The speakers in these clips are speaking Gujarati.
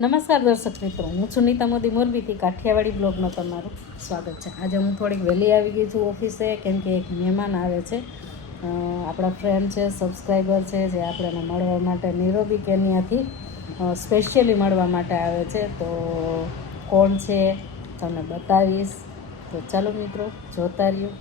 નમસ્કાર દર્શક મિત્રો, હું છું નીતા મોદી, મોરબીથી કાઠિયાવાડી બ્લોગમાં તમારું સ્વાગત છે. આજે હું થોડીક વહેલી આવી ગઈ છું ઓફિસે, કેમ કે એક મહેમાન આવે છે. આપણા ફ્રેન્ડ છે સબસ્ક્રાઈબર છે, જે આપણને મળવા માટે નિરોબી કેન્યાથી સ્પેશિયલી મળવા માટે આવે છે. તો કોણ છે, તમને બતાવીશ. તો ચાલો મિત્રો, જોતા રહ્યો.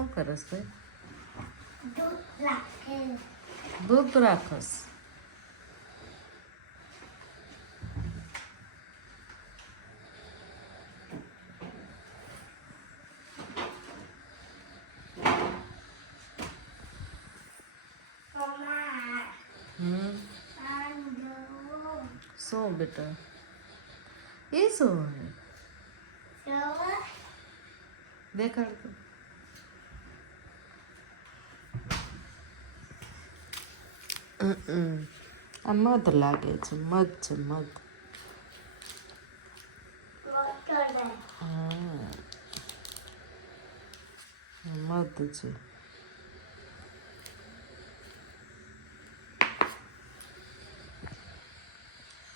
શું કરસ ભાઈ દૂધ રાખસ શું બેટા એ શું દેખાડ તો હમ. આ મધ લાગે છે મધ છે મધ. હા. મધ છે.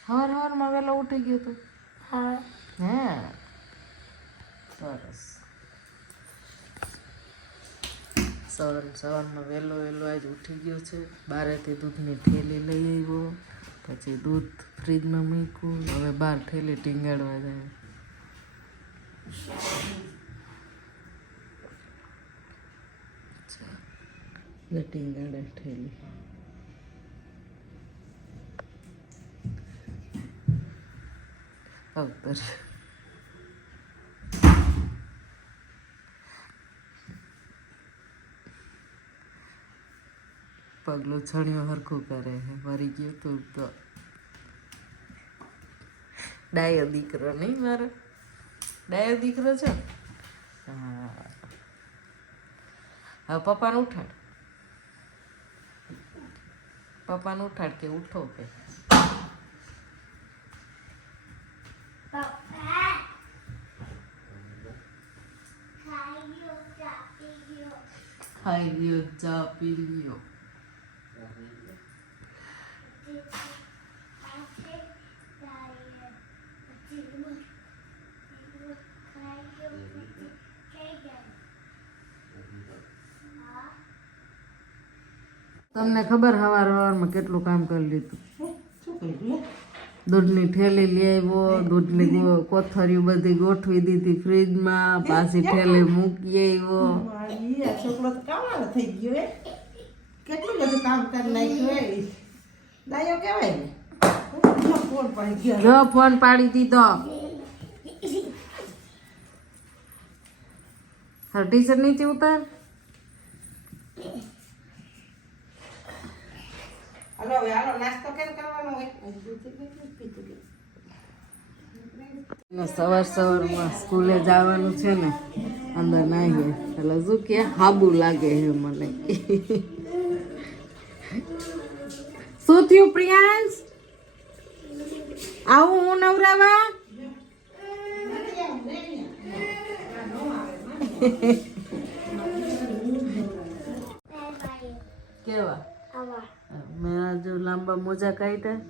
હવાર હવારમાં વહેલો ઉઠી ગયો તો? હે. સરસ. સવાર સવારમાં વહેલો વહેલો આજ ઉઠી ગયો છે. બારેથી દૂધની થેલી લઈ આવ્યો. પછી દૂધ ફ્રીજમાં મૂક્યું. હવે બાર થેલી ટીંગાડવા જાય. ટીંગાડે થેલી. અવતર પગલું છણિયો હરખું કરે છે મરી ગયું તું તો. ડાયો દીકરો નહીં મારો? ડાયો દીકરો છે? હા. હવે પપ્પાને ઉઠાડ. પપ્પાને ઉઠાડ કે ઉઠો કે. ખાઈ લ્યો ચા પી લ્યો તમને ખબર હવાર હવારમાં કેટલું કામ કરી લીધું? દૂધની થેલી લઈ આવ્યો દૂધની કોથળીઓ બધી ગોઠવી દીધી ફ્રીજમાં પાછી થેલી મૂકી આવ્યો. છોકરો તો થઈ ગયો કેટલું બધું કામ કરી નાખ્યું ડાયો કહેવાય ને? ફોન પાડી ગયો. જો ફોન પાડી દીધો. હા ટીચર નીચે ઉતાર. હાલો હવે હાલો નાસ્તો કેમ કરવાનો હોય? સવાર સવારમાં સ્કૂલે જવાનું છે ને અંદર નાહીએ. એટલે શું કે હાબુ લાગે છે મને. શું થયું પ્રિયાંશ? આવું હું નવરાવા? કેવા? જો લાંબા મોજા કાઢ્યા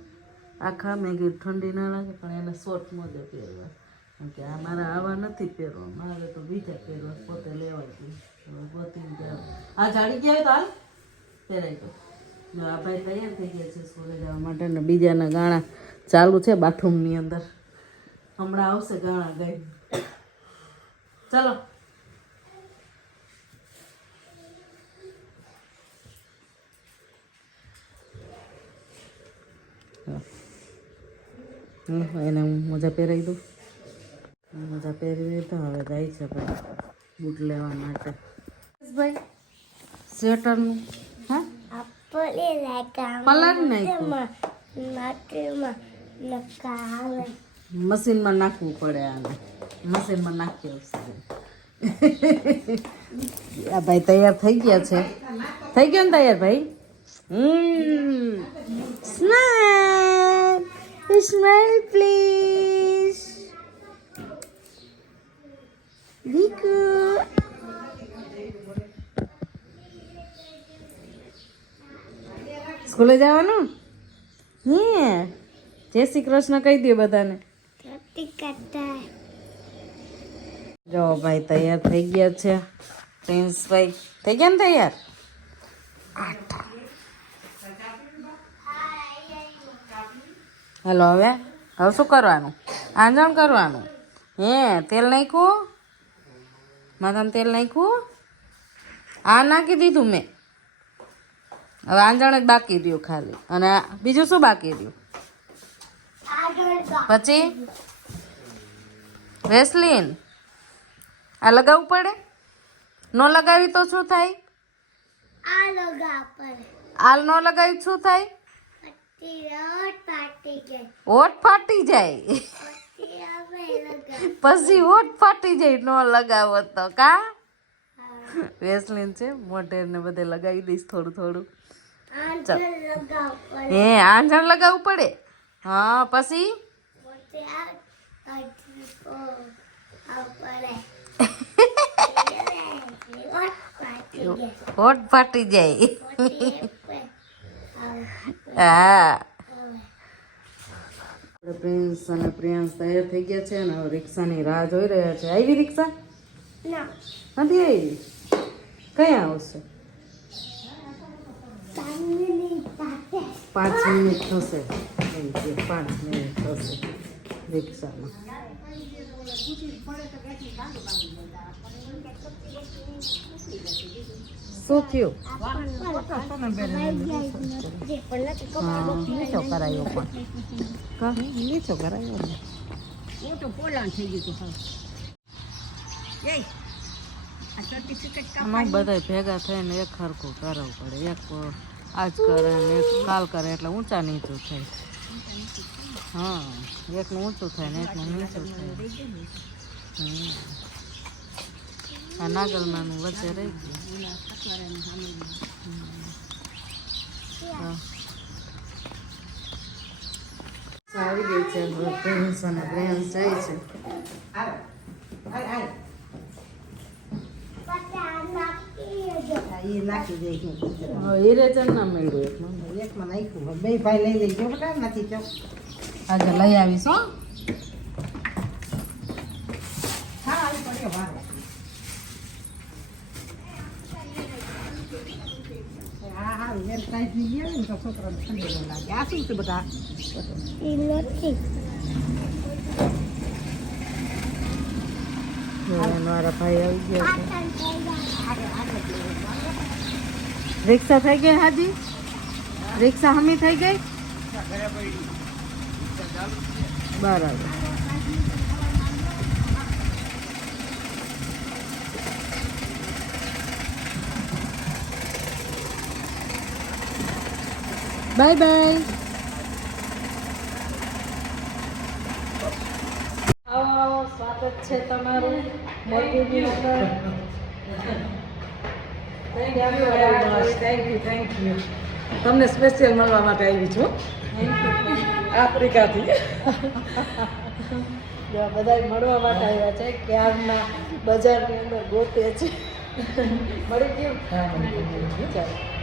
આખા મેં કીધું ઠંડી ના લાગે, પણ એને શોર્ટ મોજા પહેરવા. કેમ કે આ મારા આવા નથી પહેરવા. મારે તો બીજા પહેરવા પોતે લેવા પોતીને પહેરવા આ જાડી ગયા તો હાલ પહેરાય તો. આ ભાઈ તૈયાર થઈ ગયા છે સ્કૂલે જવા માટે બીજાના ગાણા ચાલુ છે બાથરૂમની અંદર. હમણાં આવશે ગાણા ગાઈ ચલો. એને હું મોજા પહેરાવી દઉં. મોજા પહેરી તો હવે જાય છે ભાઈ બૂટ લેવા માટે. ભાઈ સ્વેટરનું હા? પલાળી નાખ્યું. મશીનમાં નાખવું પડે આને. મશીનમાં નાખી આવશે. આ ભાઈ તૈયાર થઈ ગયા છે. થઈ ગયો ને તૈયાર ભાઈ? Hmm. Smile smile please Riku સ્કૂલે જવાનું? હે. જય શ્રી કૃષ્ણ કહી દો બધાને. જો ભાઈ તૈયાર થઈ ગયા છે. પ્રિન્સભાઈ થઈ ગયા ને તૈયાર? આઠ. હેલો હવે હવે શું કરવાનું? આંજણ કરવાનું? હે તેલ નાખ્યું? માથામાં તેલ નાખ્યું? આ નાખી દીધું મેં. હવે આંજણ જ બાકી રહ્યું ખાલી. અને બીજું શું બાકી રહ્યું? પછી? વેસલીન. આ લગાવવું પડે? ન લગાવી તો શું થાય? આલ ન લગાવી શું થાય? ઓટ ફાટી જાય. પછી ઓટ ફાટી જાય ન લગાવો તો કા? વેસલીન છે મોઢે ને બધે લગાવી દઈશ થોડું થોડું. હે આંજણ લગાવવું પડે? હા પછી? ઓટ ફાટી જાય. હા પ્રિન્સ અને પ્રિયાંશ તૈયાર થઈ ગયા છે અને રિક્ષાની રાહ જોઈ રહ્યા છે. આવી રિક્ષા? નથી આવી? કયા આવશે? પાંચ મિનિટ થશે. પાંચ મિનિટ થશે રિક્ષામાં. શું થયું? આમાં બધા ભેગા થઈને એક સરખું કરવું પડે. એક આજ કરે એક કાલ કરે એટલે ઊંચા નીચું થાય. હા, એકનું ઊંચું થાય ને એકનું નીચું થાય. આ નાગલમાનું વચ્ચે રહી ગયું. હા. આવી ગઈ છે પ્રિન્સ અને પ્રિન્સ જાય છે. હિરેચંદ ના મળ્યું એટલું એકમાં નાખ્યું બે ભાઈ લઈ લઈ બધા નથી આજે લઈ આવીશ હા આવી પડ્યો વારો હા હા વેર ટાઈપની ગયા ને તો છોકરાને ઠંડી ન લાગે આ શું છે બધા મારા ભાઈ આવી ગયા છે રિક્ષા થઈ ગઈ હાજી રિક્ષા હમી થઈ ગઈ બરાબર બાય બાય સ્વાગત છે તમારું. મોરબીની અંદર થેન્ક યુ થેન્ક યુ તમને સ્પેશિયલ મળવા માટે આવી છું. આફ્રિકાથી. બધા મળવા માટે આવ્યા છે ક્યારના બજારની અંદર ગોતે છે. મળી ગયું. ચાલો.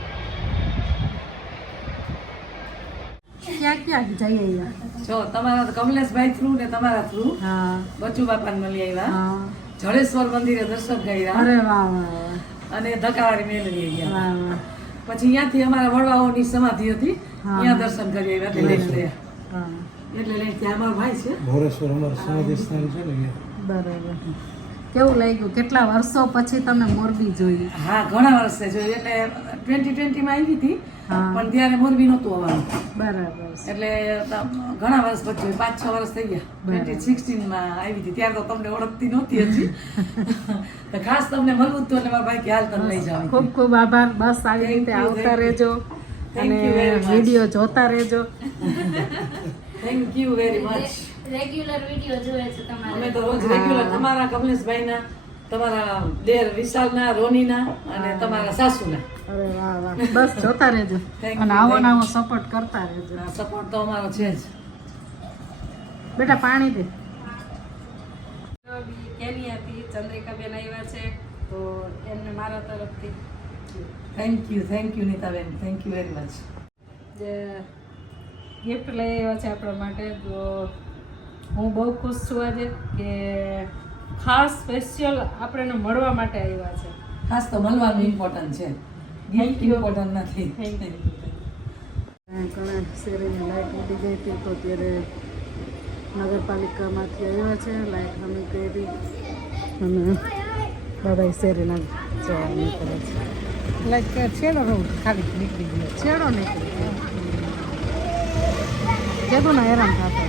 ક્યાં ક્યાં જઈ આવ્યા જો તમારા કમલેશભાઈ થ્રુ ને તમારા થ્રુ હા. બચુ બાપાને મળી આવ્યા. જળેશ્વર મંદિરે દર્શન કર્યા. અરે વાહ વાહ અને ધકાવાળી મેળવી ગયા. વાહ વાહ. પછી અહીંયાથી અમારા વડવાઓની સમાધિ હતી. ત્યાં દર્શન કરી આવ્યા એટલે લઈ ગયા એટલે લઈ ત્યાં અમારો ભાઈ છે. ભોરેશ્વર અમારું સમાધિ સ્થાન છે ને બરાબર. કેવું લાગ્યું કેટલા વર્ષો પછી તમે મોરબી જોઈ? હા ઘણા વર્ષે જોઈ એટલે ટ્વેન્ટી ટ્વેન્ટીમાં આવી હતી. પણ ત્યારે મોરબી નહોતું આવવાનું બરાબર એટલે ઘણા વર્ષ પછી પાંચ છ વર્ષ થઈ ગયા. ટ્વેન્ટી સિક્સટીનમાં આવી હતી. ત્યારે તો તમને ઓળખતી નહોતી હજી. તો ખાસ તમને મળવું હતું એટલે મારા ભાઈ કે હાલ તને લઈ જાવ ખૂબ ખૂબ આભાર. બસ આવી રીતે આવતા રહેજો. અને. વીડિયો જોતા રહેજો. Thank you very much regular video જોવે છે અમે તો રોજ રેગ્યુલર તમારા કમલેશભાઈના તમારા દેર વિશાલના રોનીના અને તમારા સાસુના. અરે વાહ વાહ. બસ જોતા રહેજો. અને આવો ને આવો સપોર્ટ કરતા રહેજો. સપોર્ટ તો અમારો છે જ. બેટા પાણી દે. કેનિયાથી ચંદ્રિકાબેન આવ્યા છે તો એમને મારા તરફથી. Thank you thank you Nitaben. Thank you very much જે ગિફ્ટ લઈ આવ્યા છે આપણા માટે તો હું બહુ ખુશ છું આજે કે ખાસ સ્પેશિયલ આપણને મળવા માટે આવ્યા છે. ખાસ તો મળવાનું ઇમ્પોર્ટન્ટ છે. ગિફ્ટ ઇમ્પોર્ટન્ટ નથી. ઘણા શેરીની લાઇટ ઉડી ગઈ હતી તો ત્યારે નગરપાલિકામાંથી આવ્યા છે. લાઇટ અમે કરી. અને બધા શેરીના જવા નીકળે છે. લાઈક છેડો રહું ખાલી નીકળી ગયો. છેડો નીકળી ગયો. કીધું ને હેરાન થતા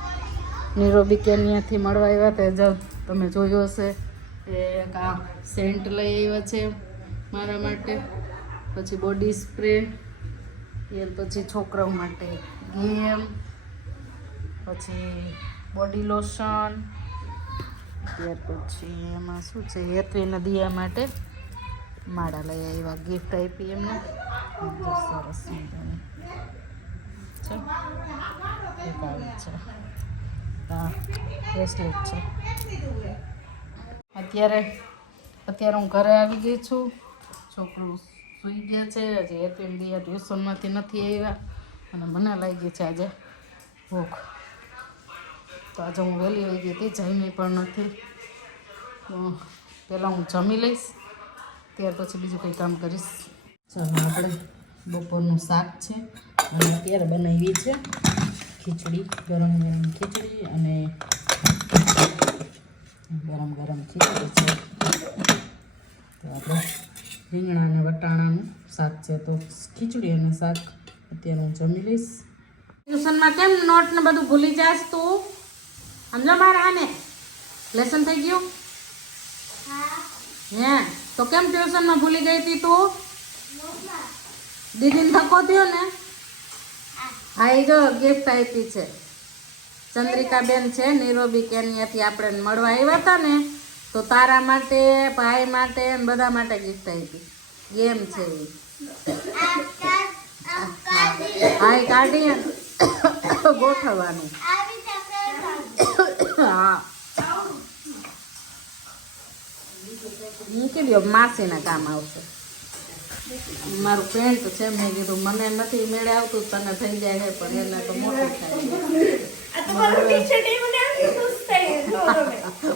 નિરોબી કેન્યાથી મળવા આવ્યા તે જો તમે જોયું હશે. એ એક આ સેન્ટ લઈ આવ્યા છે મારા માટે. પછી બોડી સ્પ્રે. એ પછી છોકરાઓ માટે ગેમ. પછી બોડી લોશન. ત્યાર પછી એમાં શું છે? હેતવી દિયા માટે માળા લઈ આવ્યા. ગિફ્ટ આપી એમને. સરસ મજાની. છે. હા બ્રેસલેટ છે. અત્યારે અત્યારે હું ઘરે આવી ગઈ છું. છોકરું સૂઈ ગયા છે. હજી એપીએમ દિયા ટ્યુશનમાંથી નથી આવ્યા. અને મને લાગી છે આજે ભૂખ. તો આજે હું વહેલી વહી ગઈ હતી, જમી પણ નથી. પહેલાં હું જમી લઈશ, ત્યાર પછી બીજું કંઈ કામ કરીશ. ચાલો, આપણે બપોરનું શાક છે. અને અત્યારે બનાવી છે ખીચડી ગરમ ગરમ ખીચડી અને ગરમ ગરમ ખીચડી છે. તો આપણે રીંગણા અને વટાણાનું શાક છે. તો ખીચડી અને શાક અત્યારે હું જમી લઈશ. ટ્યુશનમાં કેમ નોટ ને બધું ભૂલી જાશ તું? સમજો મારા આને લેસન થઈ ગયું? હે તો કેમ ટ્યુશનમાં ભૂલી ગઈ હતી તું? દીદીને ધક્કો થયો ને? હા એ જો ગિફ્ટ આપી છે. ચંદ્રિકાબેન છે, નિરોબી કેનિયાથી આપણે મળવા આવ્યા હતા ને, તો તારા માટે, ભાઈ માટે બધા માટે ગિફ્ટ આપી. ગેમ છે એ હા એ કાઢી ગોઠવવાનું. હા. મૂકી દો માસીના કામ આવશે. મારું પેન્ટ છે મેં કીધું મને નથી મેળે આવતું તને થઈ જાય છે પણ એને તો મોટું થાય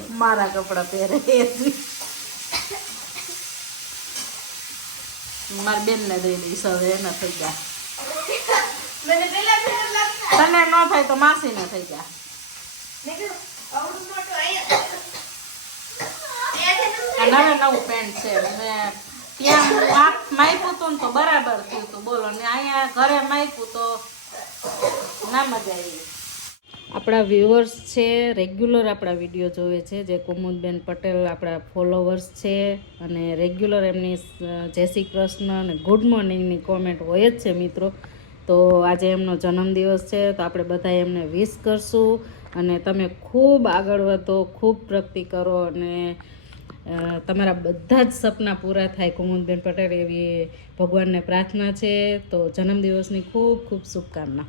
મારા કપડાં પહેરે મારી બેનને દઈ દઈશ હવે એને થઈ ગયા તને ન થાય તો માસીને થઈ ગયા નવે નવું પેન્ટ છે મેં ત્યાં તો બરાબર થયું બોલો, ને અહીંયા ઘરે માપ્યું તો ના મજા આવી આપણા વ્યુઅર્સ છે રેગ્યુલર આપણા વીડિયો જોવે છે. જે કુમુદબેન પટેલ આપણા ફોલોવર્સ છે અને રેગ્યુલર એમની જય શ્રી કૃષ્ણ અને ગુડ મોર્નિંગની કોમેન્ટ હોય જ છે મિત્રો. તો આજે એમનો જન્મદિવસ છે, તો આપણે બધા એમને વિશ કરશું. અને તમે ખૂબ આગળ વધો, ખૂબ પ્રગતિ કરો અને તમારા બધા જ સપના પૂરા થાય કુમુદબેન પટેલ એવી ભગવાનને પ્રાર્થના છે. તો જન્મદિવસની ખૂબ ખૂબ શુભકામના.